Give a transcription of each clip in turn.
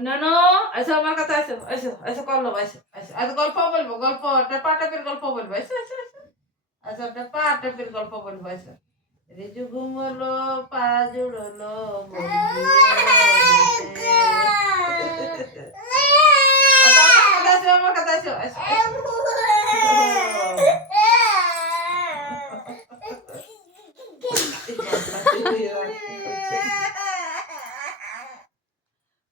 নানো এসো আমার কাছে এসো এসো এসো করলো এসো এসো আজ গল্প বলবো গল্প একটা পাটাপের গল্প বলবো এসো এসো এসো আচ্ছা একটা পাটাপের গল্প বলবো এসো রেজু ঘুমলো পা জুড়লো মন দিয়ে এসো আমার কাছে এসো এসো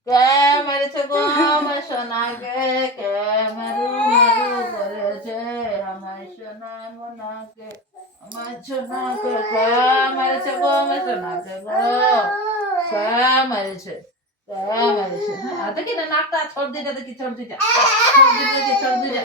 কে মেরেছে গো আমার সোনাকে কে মেরু মেরু করেছে আমার সোনা মোনাকে আমার সোনাকে কে মেরেছে গো আমার সোনাকে গো কে মেরেছে কে মেরেছে দেখি না নাকটা সর্দিটা দেখি সর্দিটা সর্দিটা দেখি সর্দিটা